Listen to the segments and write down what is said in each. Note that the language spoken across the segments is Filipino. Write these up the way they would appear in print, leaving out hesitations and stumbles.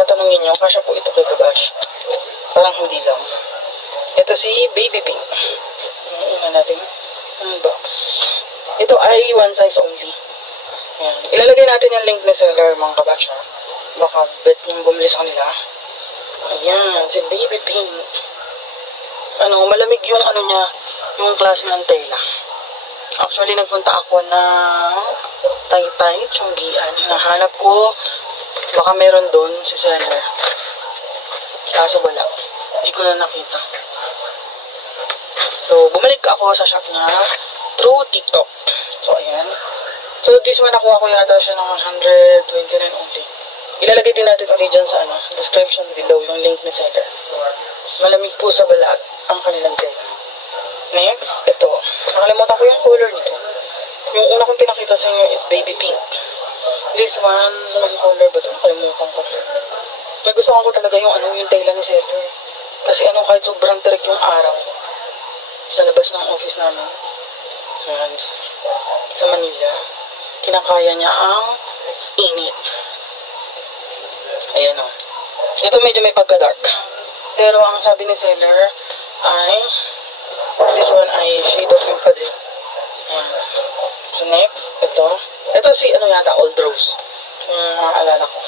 tatanungin nyo, kasya po ito kay Kabash. Parang hindi lang. Ito si Baby Pink. Una natin unbox. Ito ay one size only. Ayan. Ilalagay natin yung link ni seller, mga Kabash. Baka bet yung bumili sa kanila. Ayan, si Baby Pink. Malamig yung niya, yung klase ng tela. Actually, nagpunta ako ng Taytay, Chonggian. Hinahanap ko, baka meron doon si seller. Kaso wala. Hindi ko na nakita. So, bumalik ako sa shop niya through TikTok. So, ayan. So, this one nakuha ko yata siya ng 129 only. Ilalagay din natin ulit dyan sa description below yung link ni seller. Malamig po sa balat ang kanilang tela. Next, ito. Nakalimutan ko yung color nito. Yung una kong pinakita sa inyo is Baby Pink. This one, anong color ba ito? Nakalimutan ko. Nagustuhan ko talaga yung yung tela ni seller. Kasi kahit sobrang tirik yung araw sa labas ng office namin. And, sa Manila, kinakaya niya ang init. Ayan o. Ito medyo may pagka-dark. Pero ang sabi ni seller ay this one ay shade of pink pa din. Ayan. So next, ito. Ito si yata, Old Rose. Naaalala ko.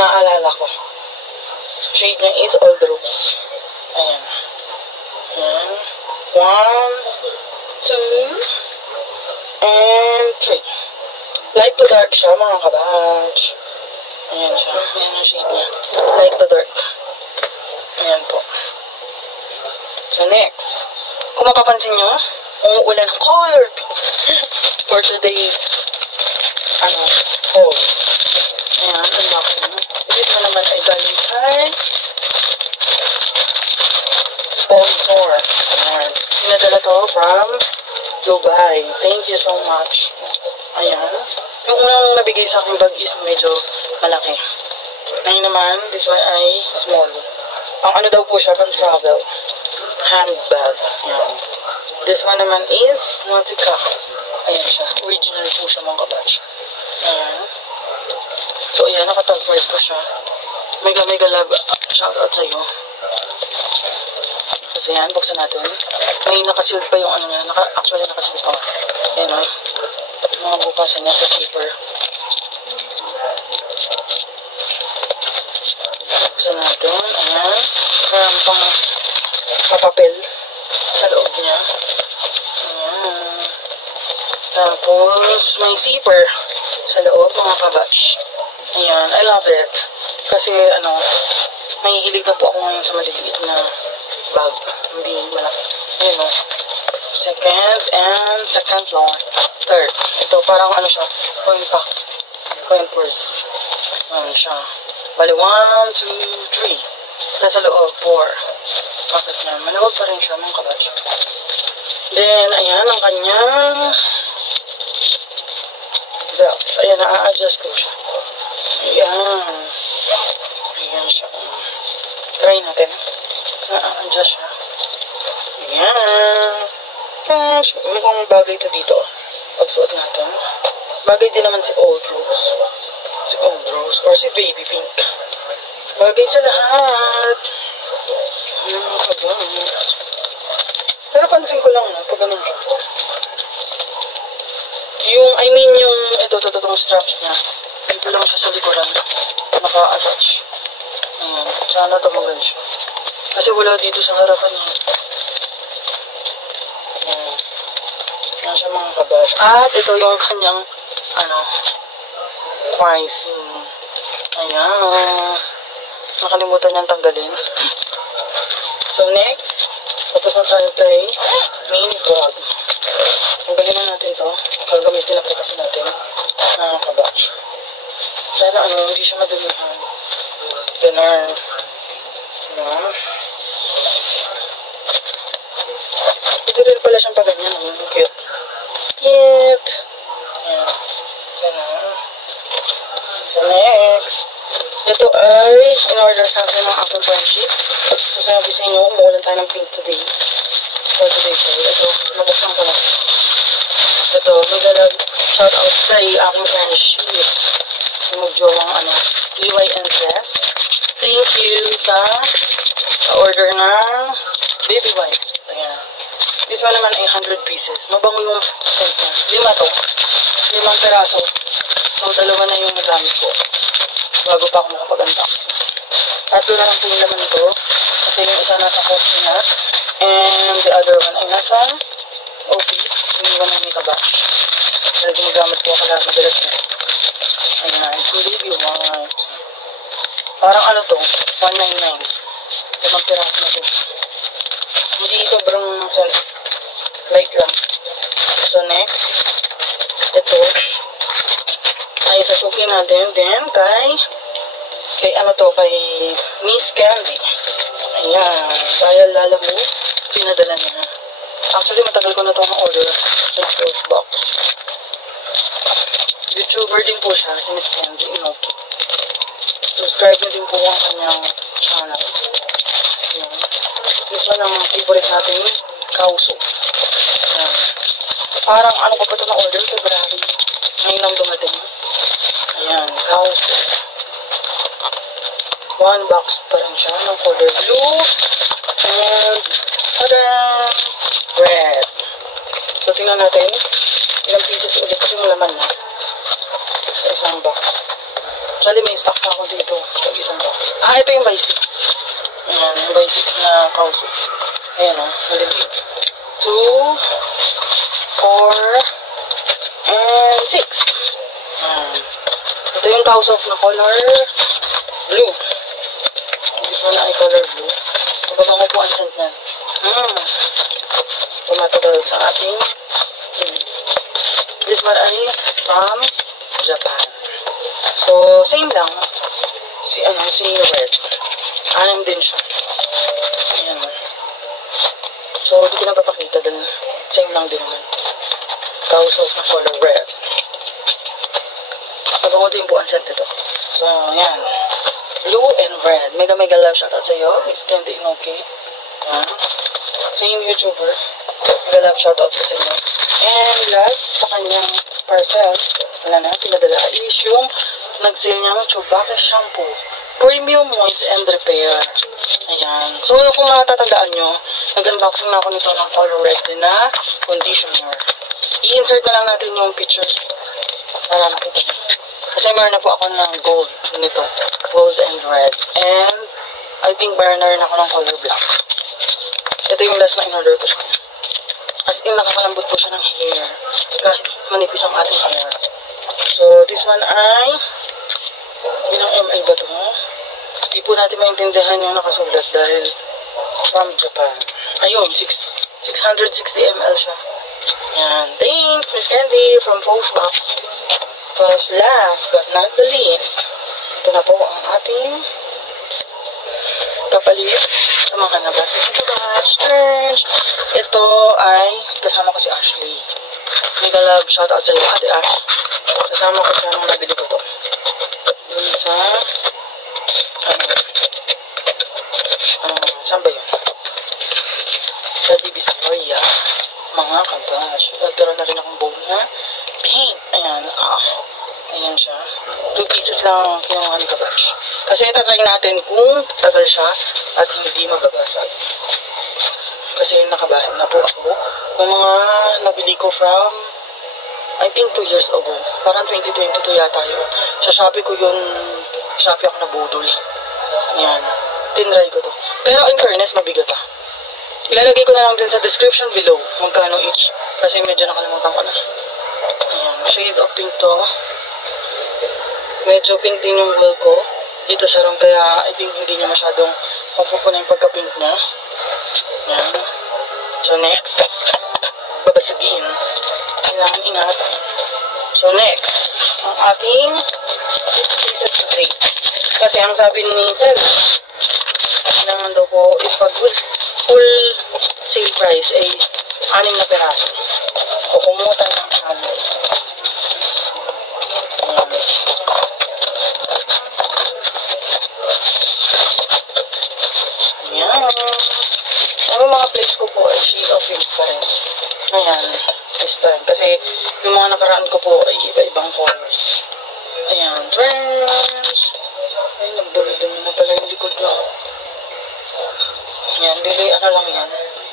Naaalala ko. So, shade niya is Old Rose. Ayan. Ayan. 1, 2, and 3. Light to dark siya, mga Kabatch. Ayan siya. Ayan yung shade niya. Light to dark. Ayan po. So next, kung mapapansin nyo, umuulan ng color pink for today's haul. Ayan, unboxing. Dito naman ay galing kay sponsor. Ayan. Sinadala to from Dubai. Thank you so much. Ayan. Yung unang nabigay sa aking bag is medyo malaki. Ngayon naman, this one ay small. Ang daw po siya, pang travel. Handbag. Ayan. This one naman is Nautica. Ayan siya. Original po siya, mga Kabatch. Ayan. So, ayan. Nakatag price ko siya. Mega love. Shoutout sa'yo. Kasi yan, buksan natin. May nakasealed pa yung niya. Actually, nakasealed pa. Ayan o. Mga bukasan niya sa zipper. Buksan natin. Ayan. Parang pang papapel sa loob niya. Ayan. Tapos, may zipper sa loob, mga Kabatch. Ayan. I love it. Kasi, may hilig na po ako ngayon sa maliliit na bag. Hindi malaki. Ayan o. Second and second long. Third. Ito, parang siya. Coin pack. Coin purse. Ayan siya. Bali, 1, 2, 3. Nasa loob, 4. Bakit yan? Malawag pa rin siya, mga Kabatch. Then, ayan, ang kanyang belt. Ayan, na-adjust po siya. Ayan. Ayan siya. Try natin. Na-adjust siya. Ayan. Mukhang bagay ito dito. Pagsuot natin. Bagay din naman si Old Rose. Si Old Rose. Or si Baby Pink. Bagay sa lahat. Pero pansin ko lang pag ganun siya. Yung itong straps niya. Dito lang siya sa likuran. Naka-attach. Ayan. Sana tumagal siya. Kasi wala dito sa harapan niya. Ayan. Ayan siya, mga Kabatch. At ito yung kanyang pricing. Ayan. Nakalimutan niyang tanggalin. So next, tapos na tayo kay main vlog. Tanggalin na natin to. Gagamitin na po kasi natin. Kabatch. Sana hindi siya madumihan. Ganun. Ayan. Ito rin pala siyang paganyan. Cute. Cute. Ayan. Ganun. So next, ito ay in-order sa akin ng aking friendship. So sabi sa inyo, umuulan tayo ng pink today. For today's show. Ito, nabuksan ko na. Ito, may dalag shoutout kay aking friendship. yung magjowang Liway and Jess. Thank you sa order ng baby wipes. Ayan. This one naman ay 100 pieces. Mabango yung scent niya. 5 to. 5 peraso. So, 2 na yung nagamit ko. Bago pa ako makapag-unboxing. 3 na lang po yung laman ito. Kasi yung isa nasa kotse na. And the other one ay nasa office. Iniwan mo may kabash. Dahil gumagamit po ako na madalas na. Ayan. Yung baby wipes. Parang to? 199. 5 peraso na to. Hindi sobrang light lang. So next, ito ay sasukin natin din kay kay Miss Candy. Ayan, kaya Lalamu, pinadala niya. Actually, matagal ko na ito order sa post box. YouTuber din po siya, si Miss Candy Inoki. Subscribe na din po ang kanyang channel. Ayan. This one ang favorite natin, Kauso. Ayan. Parang ko pa ito na-order, February. Ngayon lang dumating. Ayan, Kauso. 1 box pa rin siya ng color blue. And, red. So, tingnan natin. Ilang pieces ulit yung laman na. Sa isang box. Actually, may stock pa ako dito. Sa isang box. Ito yung by 6. Ayan, yung by 6 na Kauso. Ayan maliliit. 2, 4, and 6. Ito yung Kauso na color blue. This one ay color blue. Mababango po ang scent niyan. Tumatagal sa ating skin. This one ay from Japan. So, same lang. Si red. 6 din siya. Ayan. So, hindi ko na papakita dahil same lang din naman. Kauso na color red. Mabango din po ang scent ito. So, ayan. Blue and red. Mega love shoutout sa iyo. Miss Candy Inoki. Ayan. Same YouTuber. Mega love shoutout sa inyo. And last, sa kanyang parcel, wala na, pinadala is yung nag-sale niyang Chewbacca shampoo. Premium Moist and Repair. Ayan. So, kung matatandaan nyo, nag-unboxing na ako nito ng color red din na conditioner. I-insert na lang natin yung pictures para makita nyo. Kasi meron na po ako ng gold nito. Gold and red. And, I think meron na rin ako ng color black. Ito yung last na in-order ko siya. As in, nakakalambot po siya ng hair. Kahit manipis ang ating hair. So, this one ay ilang ml ba ito? Hindi po natin maintindihan yung nakasulat dahil from Japan. Ayun, 660 ml siya. Yan. Thanks, Miss Candy from Postbox. Tapos last but not the least, ito na po ang ating kapalit sa mga nabasa dito guys. Ito ay kasama ko si Ashley. Mega love shoutout sa iyo, Ate Ash. Kasama ko siya nung nabili ko to. Dun sa saan ba yun? Sa Divisoria. Mga kabash. Nagkaroon na rin akong bowl na paint. Ayan. Ayan siya. 2 pieces lang kinuha ni kabash. Kasi itatry natin kung tagal siya at hindi mababasag. Kasi nakabasag na po ako. Yung mga nabili ko from I think 2 years ago. Parang 2022 yata yun. Sa Shopee ko yun. Shopee ako nabudol. Ayan. Tinry ko to. Pero in fairness, mabigat Ilalagay ko na lang din sa description below magkano each. Kasi medyo nakalimutan ko na. Ayan. Shade of pink to. Medyo pink din yung wall ko. Dito sa room. Kaya I think hindi niya masyadong mapupuna yung pagka-pink niya. Ayan. So next. Babasagin. Kailangan ingatan. So next. Ang ating 6 pieces of tape. Kasi ang sabi ni Sel, kailangan daw po is pag full sale price ay 6 na peraso. O kumutan ng 6. Ayan. Ang mga plates ko po ay shade of pink pa rin. Ayan. This time. Kasi yung mga nakaraan ko po ay iba-ibang colors. Ayan, friends. Ay, nagdumi-dumi na pala yung likod na. Ayan, ano lang yan.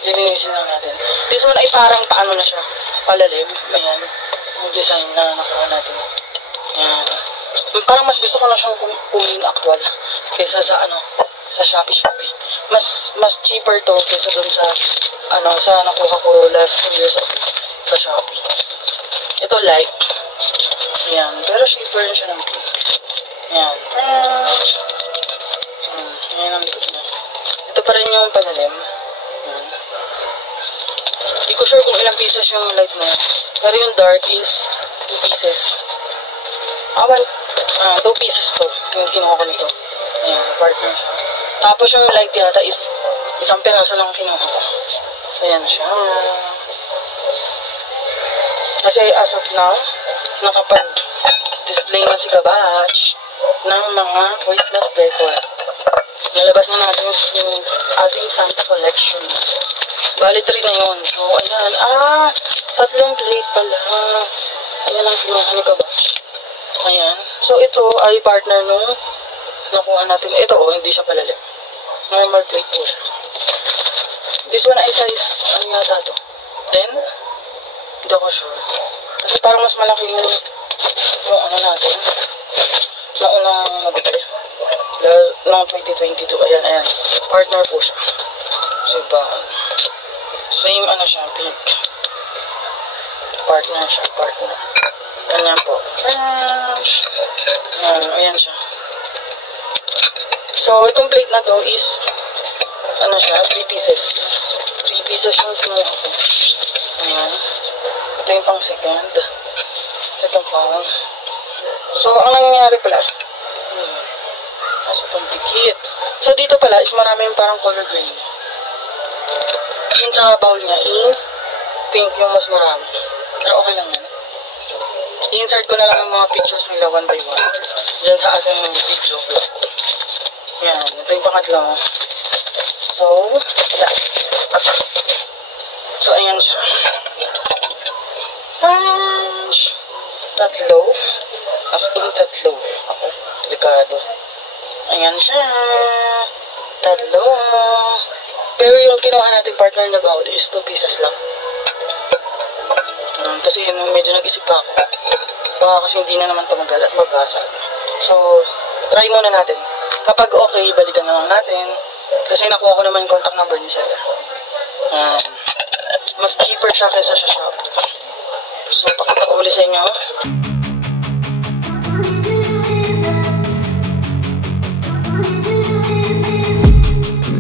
Lilinisin lang natin. This one ay parang paano na siya. Palalim. Ayan. Yung design na nakuha natin. Ayan. Parang mas gusto ko na siyang kunin actual. Kaysa sa sa Shopee. Mas cheaper to kaysa dun sa sa nakuha ko last 2 years ago sa Shopee. Ito light. Ayan. Pero cheaper rin siya ng pink. Ayan. Ayan ang likod niya. Ito pa rin yung palalim. Ayan. Hindi ko sure kung ilang pieces yung light na yan. Pero yung dark is 2 pieces. 2 pieces to. Yung kinuha ko nito. Ayan, partner siya. Tapos yung light yata is isang piraso lang kinuha ko. So, ayan siya. Kasi as of now, nakapag-display na si Kabatch ng mga Christmas decor. Nalabas na natin yung ating Santa collection. Bali 3 na yun. So, ayan. 3 plate pala. Ayan ang kinuha ni Kabatch. Ayan. So, ito ay partner nung nakuha natin. Ito, hindi siya palalim. Normal plate po siya. This one ay size, yata to? 10? Hindi ako sure. Kasi parang mas malaki yung natin. Naunang nabili. Noong 2022. Ayan. Partner po siya. Diba? Same siya, pink. Partner siya, partner. Ganyan po. Ayan siya. So, itong plate na to is, siya, 3 pieces. 3 pieces yung kinuha ko. Ayan. Ito yung pang second pound. So, ang nangyayari pala, itong dikit. So, dito pala is maraming parang color green. Yung sa bowl niya is pink yung mas marami. Pero okay lang yan. I-insert ko na lang yung mga pictures nila 1 by 1. Diyan sa ating video vlog. Yan. Ito yung pangatlo. So, last. So, ayan siya. Tatlo. As in tatlo. Ako. Delikado. Ayan siya. Tatlo. Pero yung kinuha natin partner na bowl is 2 pieces lang. Kasi medyo nag-isip pa ako. Baka kasi hindi na naman tumagal at mabasag. So, try muna natin. Kapag okay, balikan na lang natin. Kasi nakuha ko naman yung contact number ni seller. Mas cheaper siya kaysa sa shop. So, pakita ko ulit sa inyo.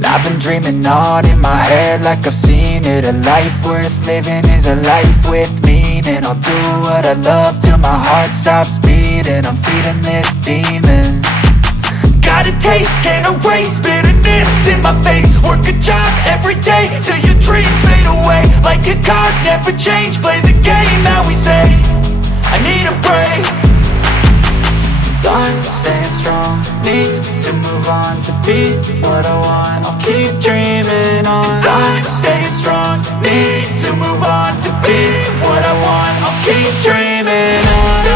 I've been dreaming on in my head like I've seen it. A life worth living is a life with meaning. I'll do what I love till my heart stops beating. I'm feeding this demon. Got a taste, can't erase bitterness in my face. Work a job every day till your dreams fade away. Like a card, never change, play the game that we say. I need a break. I'm staying strong, need to move on to be what I want. I'll keep dreaming on. I'm staying strong, need to move on to be what I want. I'll keep dreaming on.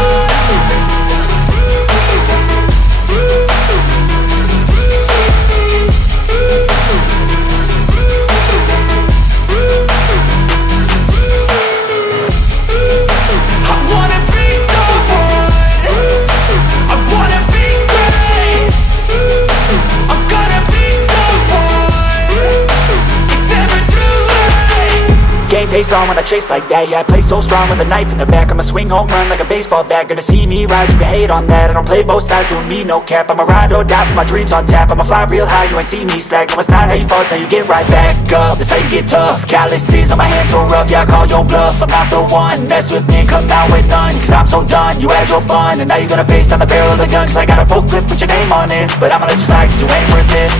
Face on when I chase like that. Yeah, I play so strong with a knife in the back. I'ma swing home run like a baseball bat. Gonna see me rise, you can hate on that. I don't play both sides, doing me no cap. I'ma ride or die for my dreams on tap. I'ma fly real high, you ain't see me slack. No, it's not how you fall, it's how you get right back up. That's how you get tough. Calluses on my hands so rough, yeah, I call your bluff. I'm not the one, mess with me and come out with none. Cause I'm so done, you had your fun. And now you're gonna face down the barrel of the gun. Cause I got a full clip, put your name on it. But I'ma let you slide cause you ain't worth it.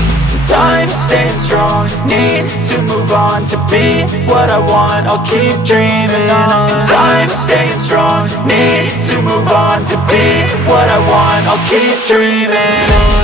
I'm staying strong, need to move on to be what I want. I'll keep dreaming on. I'm staying strong, need to move on to be what I want. I'll keep dreaming on.